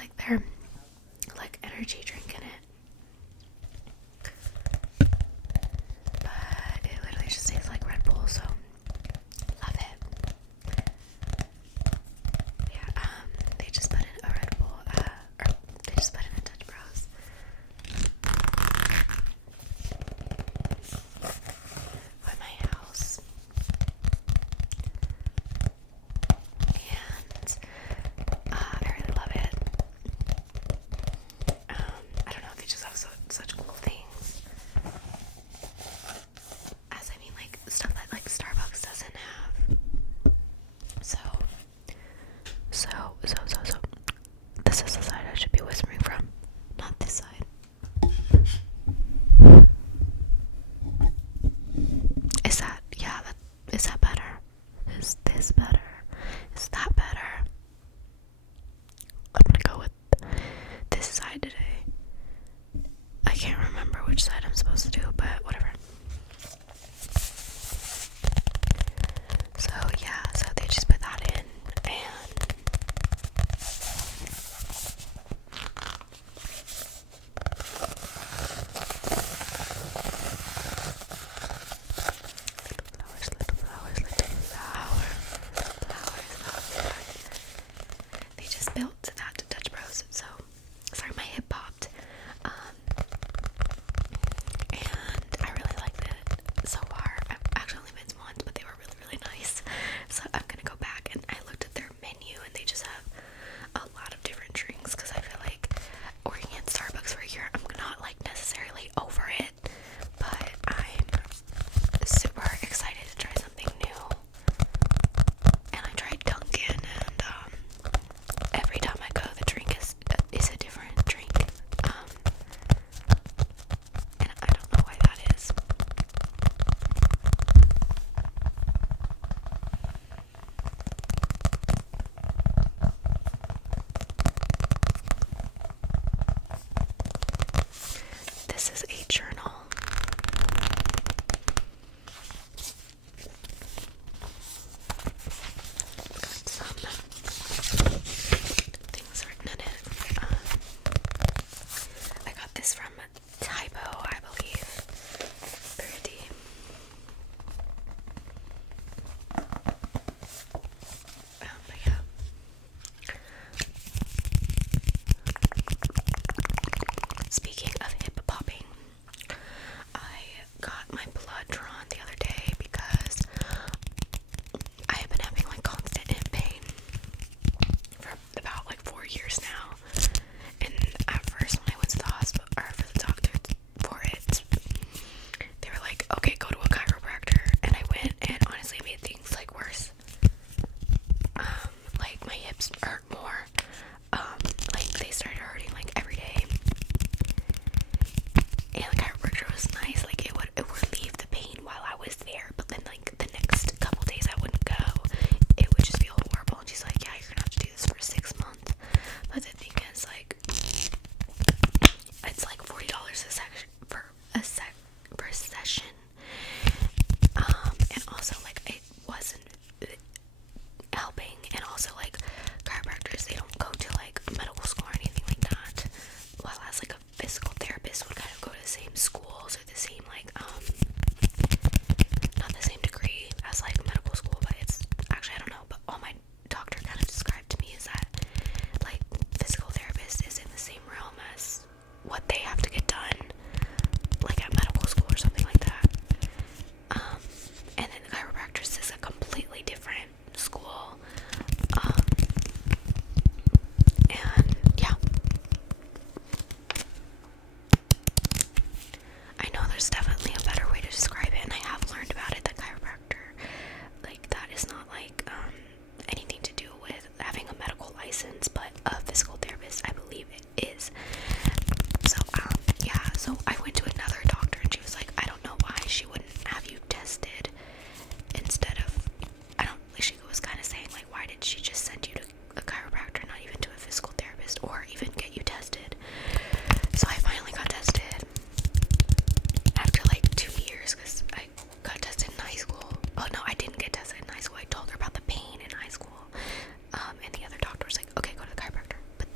like their like energy drink in it. But it literally just tastes like Red Bull, so love it. Yeah, they just put in a Red Bull, or they just put in a Dutch Bros. At my house. And I really love it. I don't know, they just have such cool things. As I mean, like stuff that like Starbucks doesn't have. So this is the side I should be whispering from, not this side. Is that better? Is this better? Is that better? I'm gonna go with this side today. I can't remember which side I'm supposed to do, but whatever. So yeah, so they just put that in, and they just built that Dutch Bros. So sorry, my hip popped. And I really liked it so far. I've actually only been once, but they were really, really nice. So I'm gonna go back, and I looked at their menu, and they just have a lot of different drinks, because I feel like working at Starbucks for a year, I'm not like necessarily over it, but I'm super excited to try something new. And I tried Dunkin', and every time I go, the drink is a different drink. And I don't know why that is. This is a journal. Got some things written in it. I got this from Typo, I believe. Pretty. But yeah. Speaking of hip popping, I got my blood drawn the other day because I have been having like constant hip pain for about like 4 years now. And at first, when I went to the hospital, or for the doctor for it, they were like, okay, go to a chiropractor. And I went, and honestly it made things like worse. Like my hips hurt more. Like they started hurting like every day. And the chiropractor was nice, like it would relieve the pain while I was there, but then like the next couple days I wouldn't go, it would just feel horrible. And she's like, yeah, you're gonna have to do this for 6 months. But the thing is, like, it's like $40 a session per session. And also like it wasn't helping, and also like chiropractors, they don't go to like medical school or anything like that, while as like a physical therapist would kind of go to the same schools or the same like not the same degree as like medical school, but it's actually, I don't know, but all my doctor kind of described to me is that like physical therapist is in the same realm as what they have to get done like at medical school or something like that. And then the chiropractorist is a completely different school. And yeah, I know there's definitely a better way to describe it, and I have learned about it. The chiropractor, like, that is not like anything to do with having a medical license, but a physical therapist, I believe it is. So yeah, so I went to another doctor, and she was like, I don't know why she wouldn't have you tested instead of, I don't, like, she was kind of saying like, why did she just send you to a chiropractor, not even to a physical therapist, or even get you tested? So I finally got tested after like 2 years, because I got tested in high school. Oh no, I didn't get tested in high school. I told her about the pain in high school, and the other doctor was like, okay, go to the chiropractor. But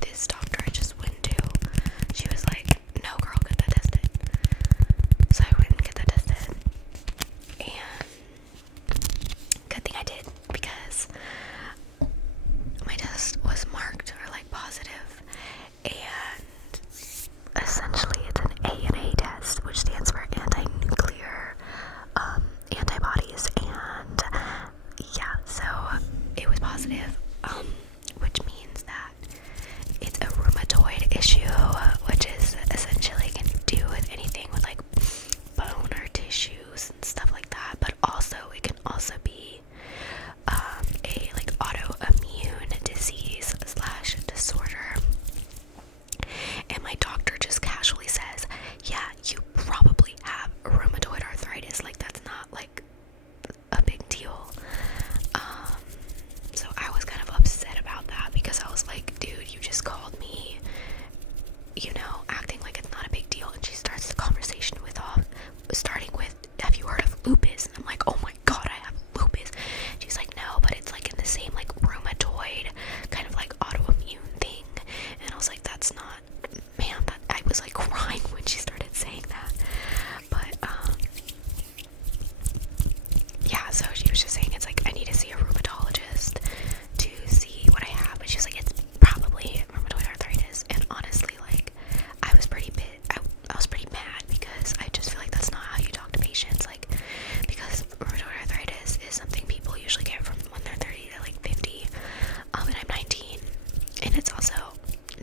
and it's also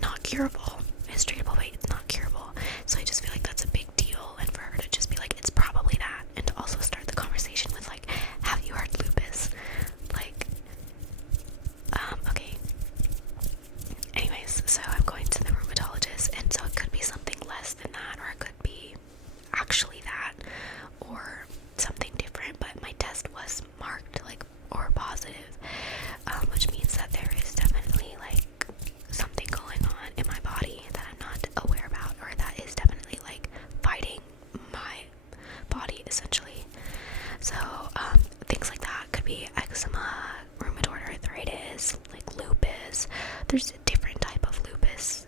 not curable. It's treatable, but it's not curable. So I just feel like that's a big deal, and for her to just be like, it's probably that, and to also start the conversation with like, have you heard lupus? Like, okay. Anyways, so I'm going to the rheumatologist, and so it could be something less than that, or it could be actually that, or something different, but my test was marked like or positive, which means that there is definitely like something going on in my body that I'm not aware about, or that is definitely like fighting my body essentially. So things like that could be eczema, rheumatoid arthritis, like lupus. There's a different type of lupus,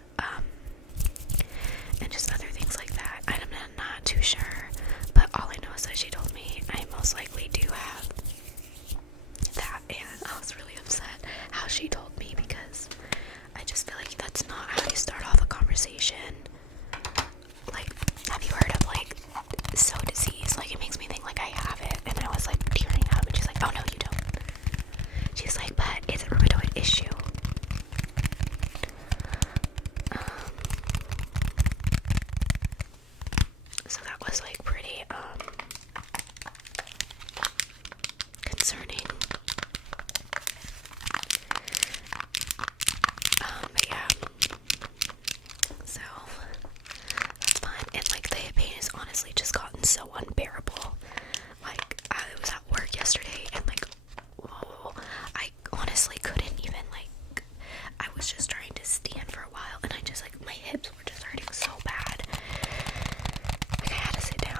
and just other things like that. I'm not too sure, but all I know is that she told me I most likely do have that, and I was really upset how she told me, because I just feel like that's not how you start off a conversation. Like, have you heard of like so disease? Like, it makes me think like I have it, and I was like tearing up, and she's like, oh no you don't. She's like, but it's a rheumatoid issue. So that was like pretty concerning. But yeah, so that's fine. And like the pain has honestly just gotten so unbearable. Like I was at work yesterday, and like, whoa, I honestly couldn't even like, I was just trying to stand for a while, and I just like, my hips were just hurting so bad. Like I had to sit down.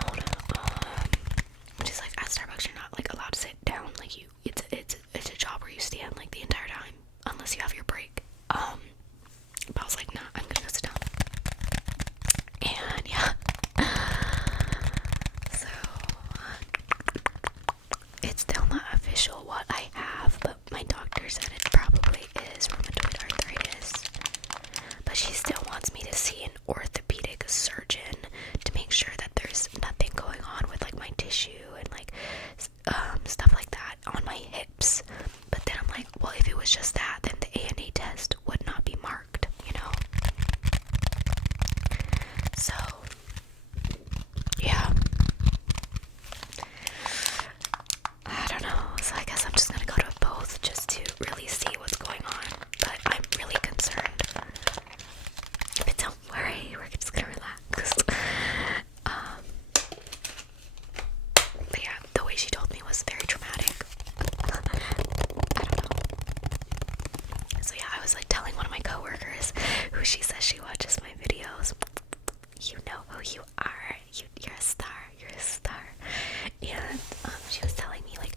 Which is like, at Starbucks you're not like allowed to sit down. Like it's a job where you stand like the entire time unless you have your break. But I was like, nah, I'm gonna go sit down. And yeah. So it's still not official what I have, but my doctor said it probably is rheumatoid arthritis. But she still wants me to see an orthopedic surgeon to make sure that there's nothing going on with like my tissue and like stuff like that on my hips. But then I'm like, well, if it was just that, then the ANA test would not be marked, you know? So yeah, I don't know. So I guess I'm just gonna go to both just to really see what's going on. But I'm really concerned. But don't worry, we're just gonna relax. But yeah, the way she told me was very dramatic. I don't know. So yeah, I was like telling one of my coworkers, who she says she watches my videos, you know who you are. You're a star. You're a star. And she was telling me like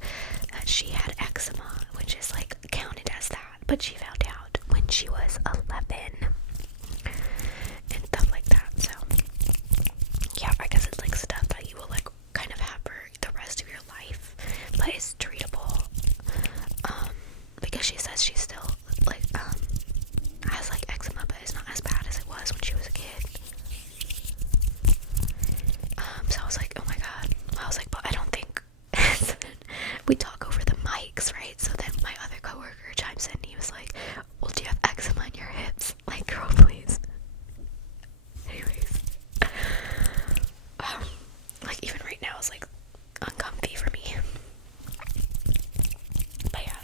that she had eczema, which is like counted as that, but she found out when she was 11 and stuff like that. So yeah, I guess it's like stuff that you will like kind of have for the rest of your life, but it's treatable. Because she says she still like has like eczema, but it's not as bad as it was when she was a kid. So I was like, oh my god. I was like, but I don't think we talk over the mics, right? So then my other coworker chimes in and he was like, well, do you have eczema in your hips? Like, girl, please. Anyways. Like even right now it's like uncomfy for me. But yeah.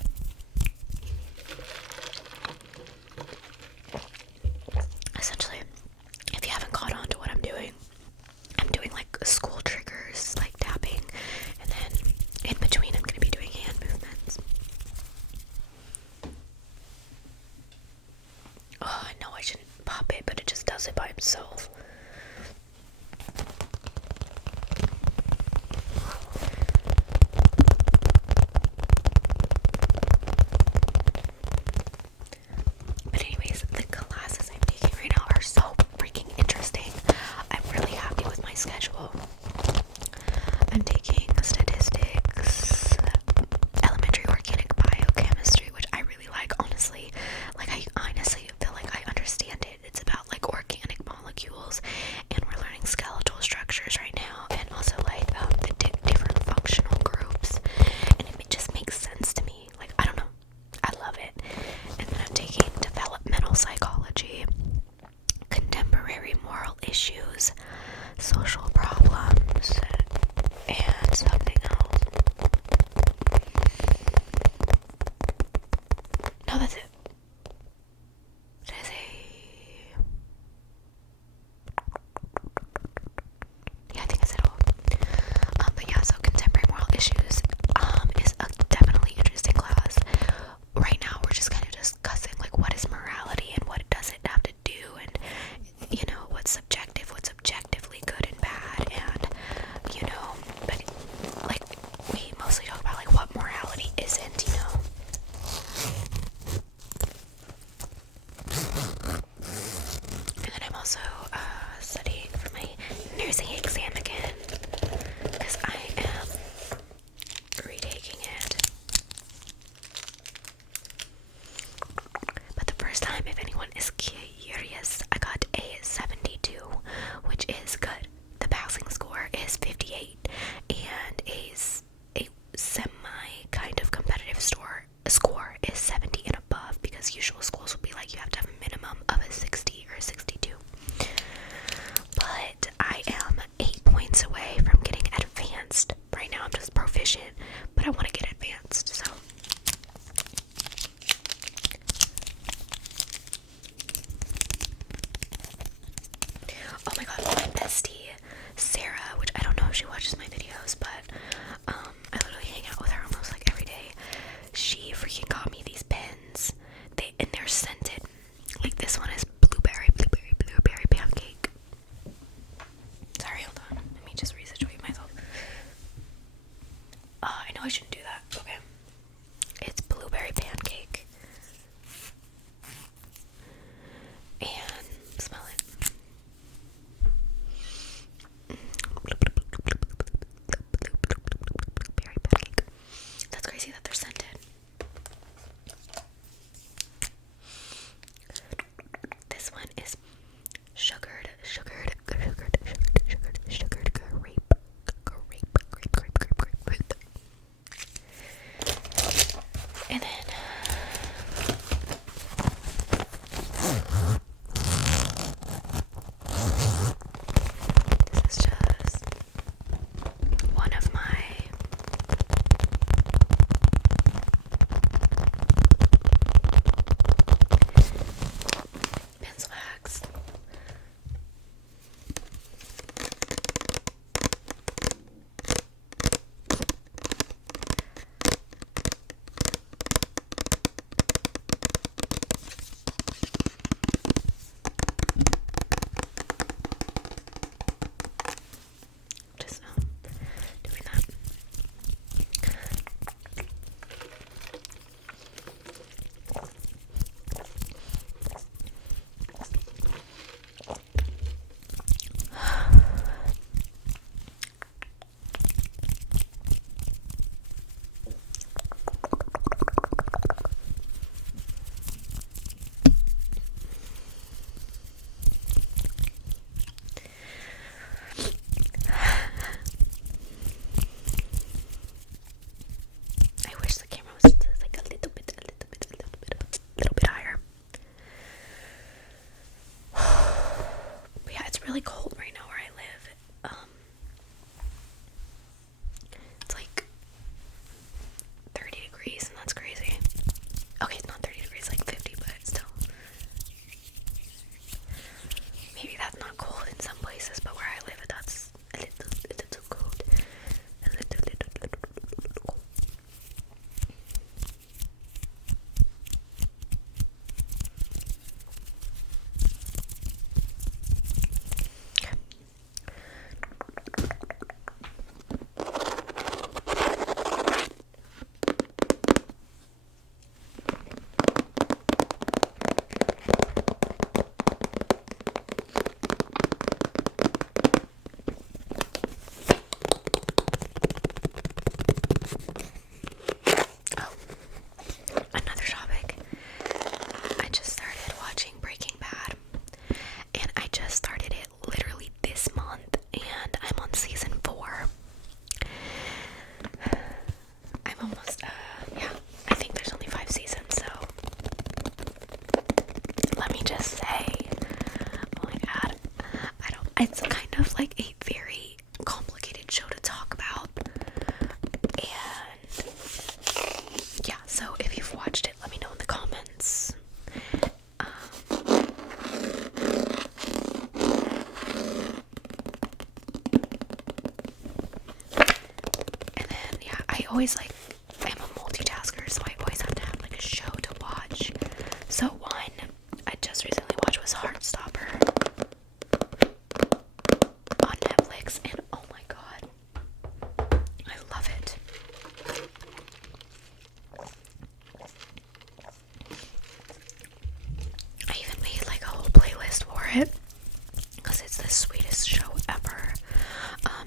Essentially, if you haven't caught on to what I'm doing like school triggers, like tapping, and then in between I'm gonna be doing hand movements. Oh, I know I shouldn't pop it, but it just does it by itself. But anyways, the classes I'm taking right now are so freaking interesting. I'm really happy with my schedule. I'm taking statistics, elementary organic biochemistry, which I really like, honestly. Like, I honestly feel like I understand it. It's about like organic molecules issues, social problems, and something else. No, that's it. It is yeah, I think that's it all. But yeah, so contemporary moral issues is a definitely interesting class. Right now, we're just kind of discussing like what is morality and what does it have to do, and you know what's subjective, what's objectively good and bad, and you know, but like we mostly talk about like what morality isn't, you know. And then I'm also studying for my nursing exam again because I am retaking it. But the first time, if anyone is curious, I got a 72, which is good. The passing score is 58, and a semi kind of competitive score is 70 and above, because usual schools will be like you have to have a minimum of a 60 or 62. But I am 8 points away from getting advanced. Right now I'm just proficient, but I want to get advanced, so. Oh my god, my bestie, Sarah, which I don't know if she watches my videos, but I literally hang out with her almost like every day. She freaking got me these pens. They're scented. Like this one is blueberry pancake. Sorry, hold on. Let me just resituate myself. I know I shouldn't do that. Okay. It's blueberry pancake. And smell it. Blueberry pancake. That's crazy that they're scented. This one is sugared grape. And then it's kind of like a very complicated show to talk about. And yeah, so if you've watched it, let me know in the comments. And then yeah, I always like, I'm a multitasker, so I always have to have like a show to watch. So one I just recently watched was Heartstopper on Netflix, and oh my god, I love it. I even made like a whole playlist for it because it's the sweetest show ever.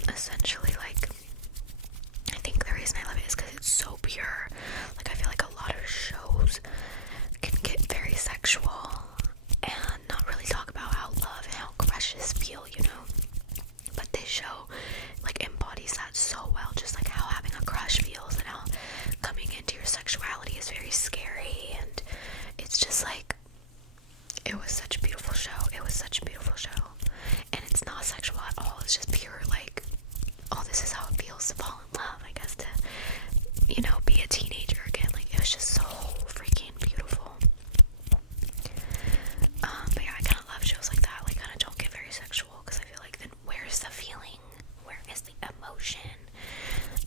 Essentially, like, I think the reason I love it is because it's so pure. Like, I feel like a lot of shows can get very sexual and not really talk about how love and how crushes feel, you know. But this show like embodies that so well, just like how having a crush feels and how coming into your sexuality is very scary. And it's just like, it was such a beautiful show. It was such a beautiful show. And it's not sexual at all. It's just pure like, oh, this is how it feels to fall in love, I guess, to, you know, be a teenager again. Like, it was just so freaking beautiful. But yeah, I kind of love shows like that, like kind of don't get very sexual, because I feel like then where's the feeling? Where is the emotion?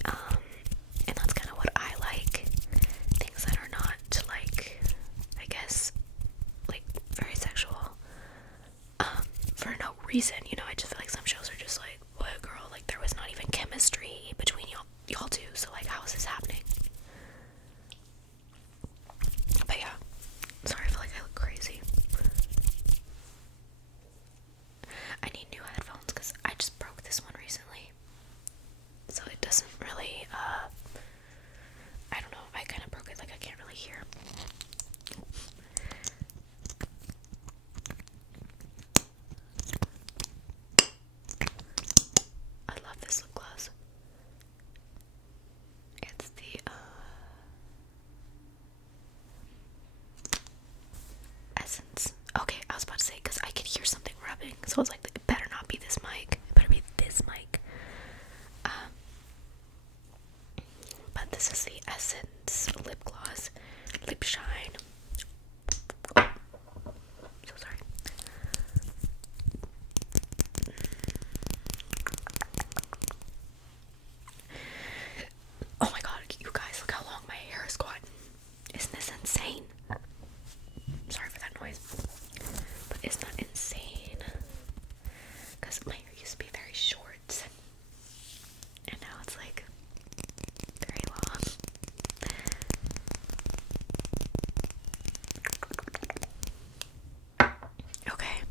And that's kind of what I like. Things that are not like, I guess, like very sexual. For no reason, you know. I just feel like some shows are just like, what, girl? Like, there was not even chemistry between y'all two, so like, how is this happening? But yeah, sorry, I feel like I look crazy. I need new headphones because I just broke this one recently, so it doesn't really, I don't know, I kind of broke it, like I can't really hear. I love this lip gloss. It's the Essence. Okay, I was about to say, because I could hear something rubbing, so I was like, it better not be this mic. It better be this mic. But this is the Essence lip gloss, lip shine. So sorry. Oh my god, you guys, look how long my hair has gotten. Isn't this insane? Sorry for that noise. But isn't that insane? Because my hair used to be very short, and now it's like very long. Okay.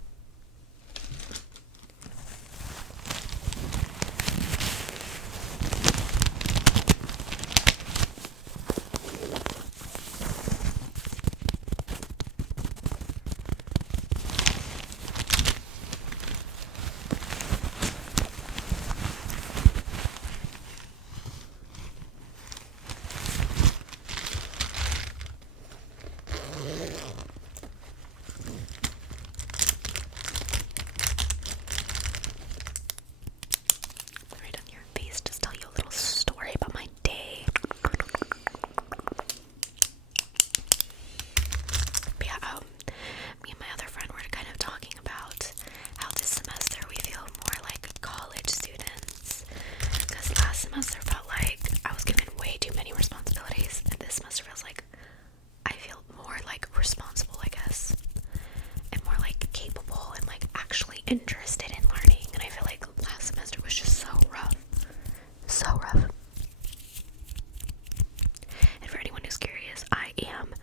Right on your face, just tell you a little story about my day. But yeah, me and my other friend were kind of talking about how this semester we feel more like college students. Because last semester felt like I was given way too many responsibilities, and this semester feels like I feel more like responsible, I guess, and more like capable and like actually interested in learning. And I feel like last semester was just so rough. So rough. And for anyone who's curious, I am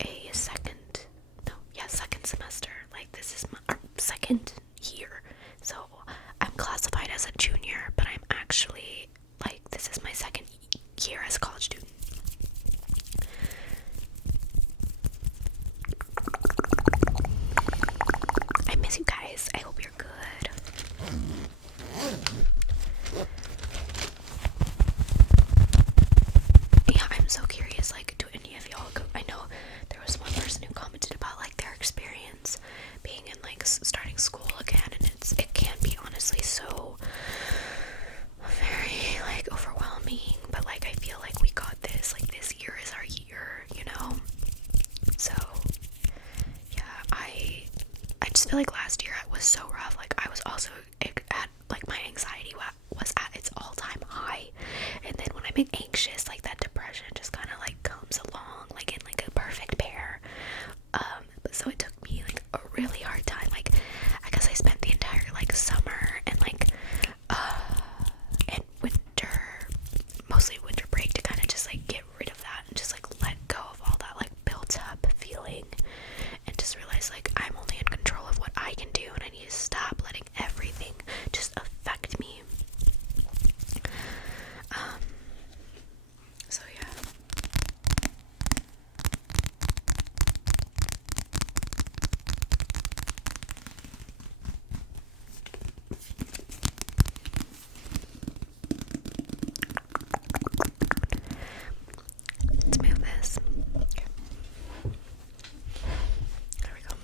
a second semester. Like, this is my second year. So I'm classified as a junior, but I'm actually, like, this is my second year as a college student. I miss you guys. I hope you're good. Yeah, I'm so curious, like, do any of y'all go? I know there was one person who commented about like their experience being in like starting school again, and it can be on feel like last year was so rough. Like I was also at like my anxiety was at its all-time high, and then when I'm anxious, like that depression just kind of like comes along like in like a perfect pair. But so it took me like a really hard time. Like I guess I spent the entire like summer and like and winter, mostly winter break, to kind of just like get rid of that and just like let go of all that like built up feeling, and just realize like I'm only in control of what I can do, and I need to stop letting everything just affect me. So yeah. Let's move this. Okay. There we go.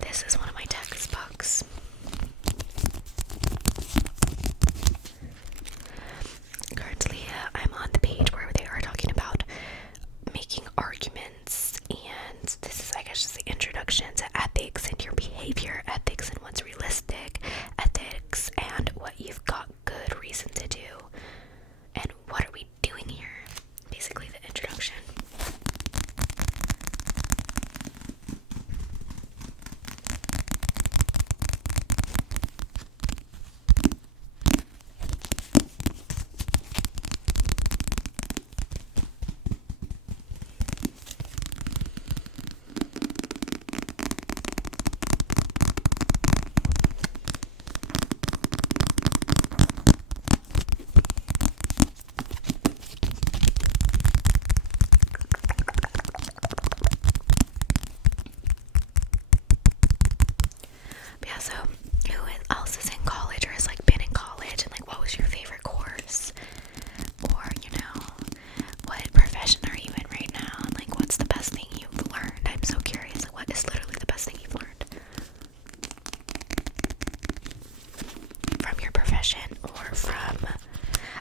This is one of my textbooks. Currently, I'm on the page where they are talking about making arguments, and this is, I guess, just the introduction to ethics and your behavior ethics and what's realistic ethics and what you've got good reason to do and what are we doing here. Basically, the introduction. Yeah, so who else is in college or has like been in college, and like what was your favorite course, or what profession are you in right now, and like what's the best thing you've learned? I'm so curious. Like, what is literally the best thing you've learned from your profession, or from,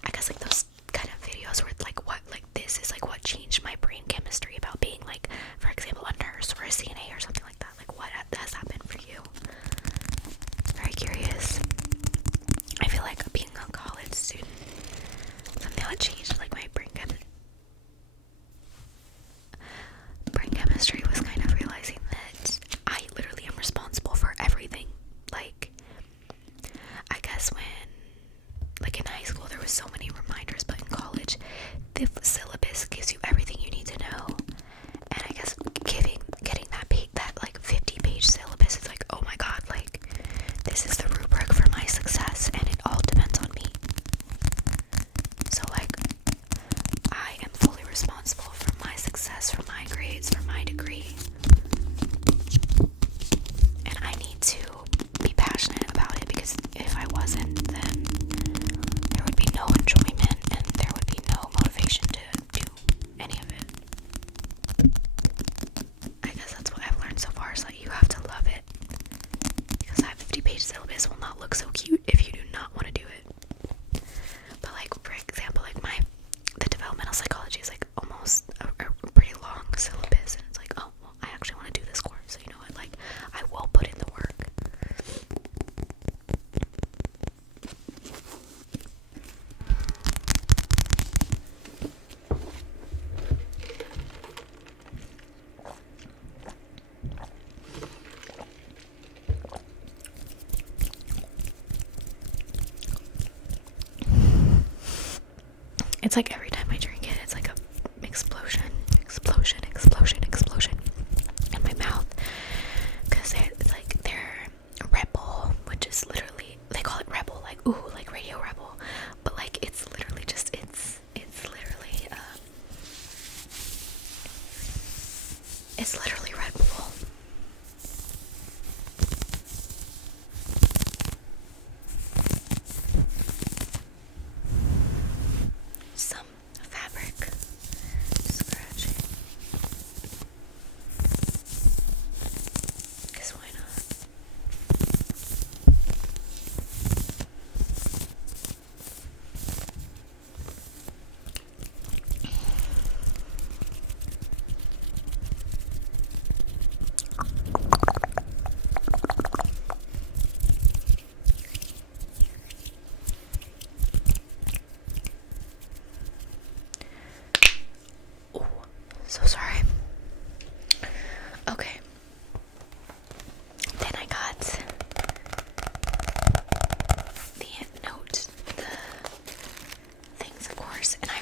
I guess, like those kind of videos where it's like what, like this is like what changed my brain chemistry about being like, for example, a nurse or a CNA or something like that. Like what has happened for you? Very curious. I feel like being a college student, something that changed like my brain chemistry was kind of realizing that I literally am responsible for everything. Like, I guess when, like in high school, there was so many reminders, but in college, the syllabus gives you everything you need to know. And I guess getting that like 50-page syllabus is like, oh my god, like this is the rubric for my success, and it all depends on me. So like, I am fully responsible for my success, for my grades, for my degree. And I need to be passionate about it, because if I wasn't, then there would be no enjoyment and there would be no motivation to do any of it. I guess that's what I've learned so far, is that you have to love it. Because that 50-page syllabus will not look so cute if you do not want to do it. But like, for example, like the developmental psychology is like almost a pretty long syllabus, and it's like, oh, well, I actually want to do this course, so you know what, like, I will put in the work. It's like every time I drink it, it's like a explosion in my mouth, because it's like they're Red Bull, which is literally, they call it Red Bull, like, ooh, like Radio Rebel, but like it's literally just, it's literally Red Bull.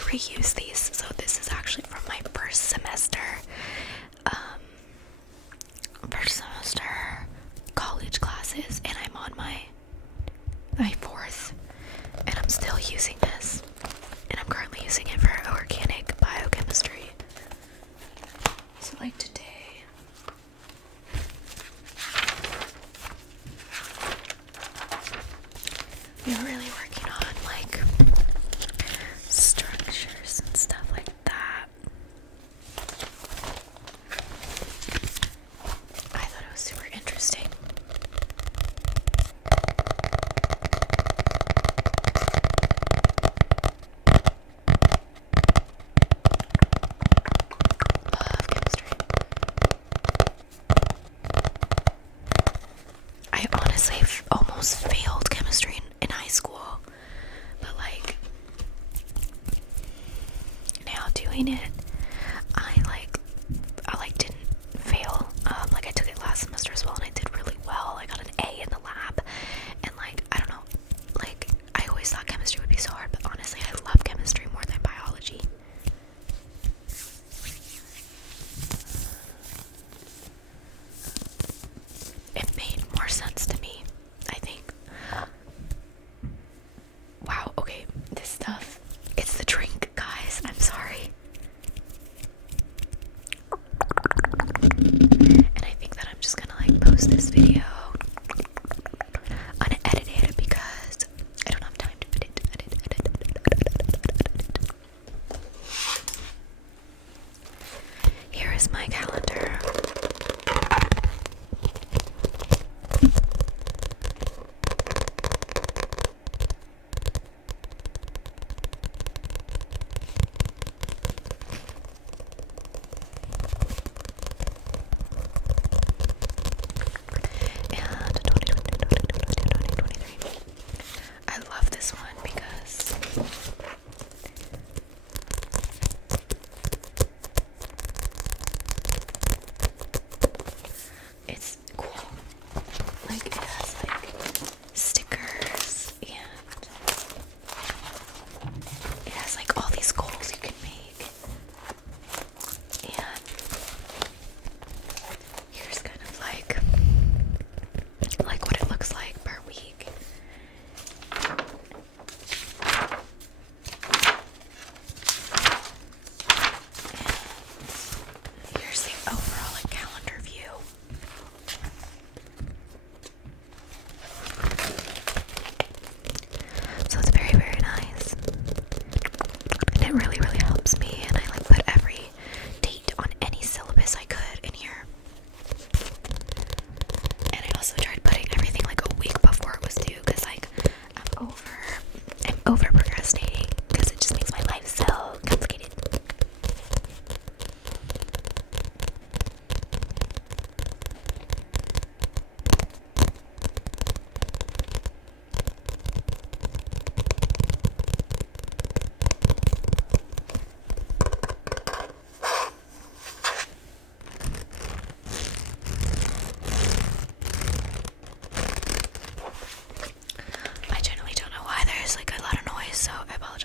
reuse these. So this is actually from my first semester. College classes, and I'm on my fourth, and I'm still using this, and I'm currently using it for organic biochemistry. So like today, we're really working on like structures and stuff like that. I thought it was super interesting. Love chemistry. I honestly almost failed chemistry in high school, but like now doing it, I didn't fail. Like I took it last semester as well, and I did really well. I got an A in the lab, and like I don't know, like I always thought chemistry would be so hard, but honestly, I love chemistry more than biology. It made more sense to me, I think. Wow, okay, this stuff, it's the drink, guys. I'm sorry. And I think that I'm just gonna like post this video unedited because I don't have time to edit. Here is my calendar. I love this one because it's cool. Like it has like stickers, and it has like all these goals you can make, and here's kind of like what it looks like per week. And here's the overall like calendar view. So it's very, very nice. And it really, really helps me, and I like put every date on any syllabus I could in here. And I also tried putting everything like a week before it was due, because like I'm over procrastinating, because it just makes my life so complicated. I generally don't know why there's like a lot of noise, so I apologize.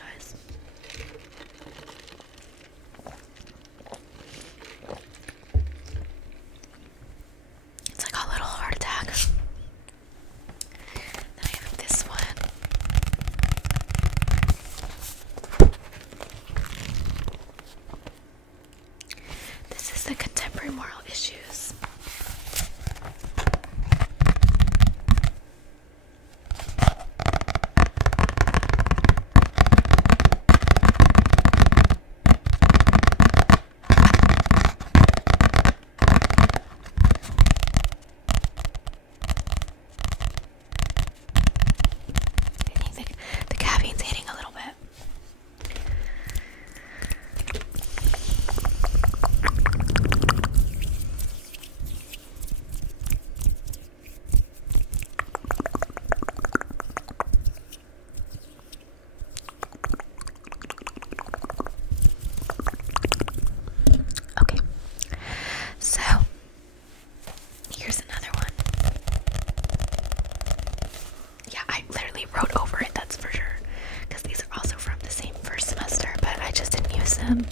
them.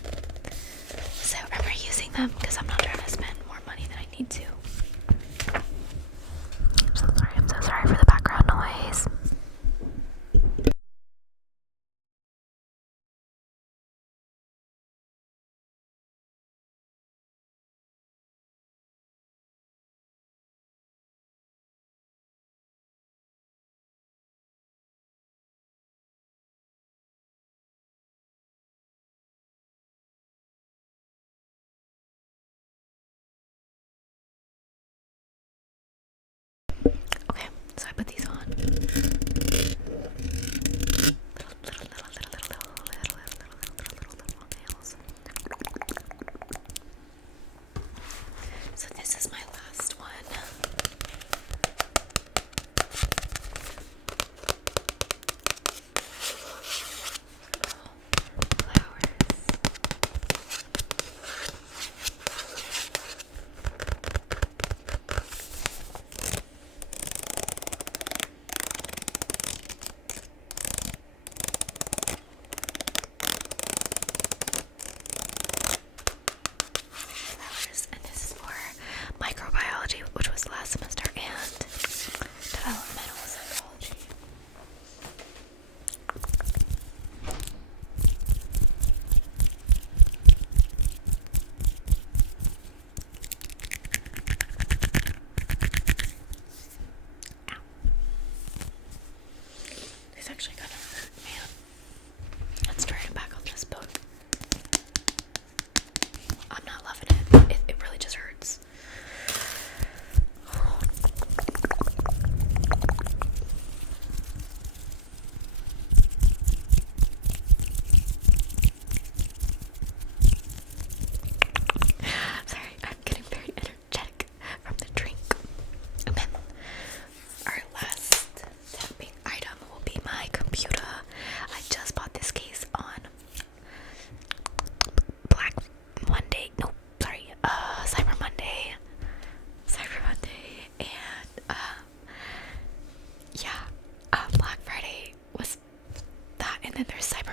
So I'm reusing them because I'm not trying to spend more money than I need to. I'm so sorry for the background noise. Okay, so I put these on. Little nails. So this is my last one. Flowers. And this is for microbiology, which was last semester, and developmental psychology. Ow. It's actually gonna hurt, man. Let's turn it back on this book. I'm not loving it. It really just hurts. Sorry, I'm getting very energetic from the drink. And then our last tapping item will be my computer. I just bought this case on Black Monday. No, sorry, Cyber Monday. And yeah, Black Friday was that, and then there's Cyber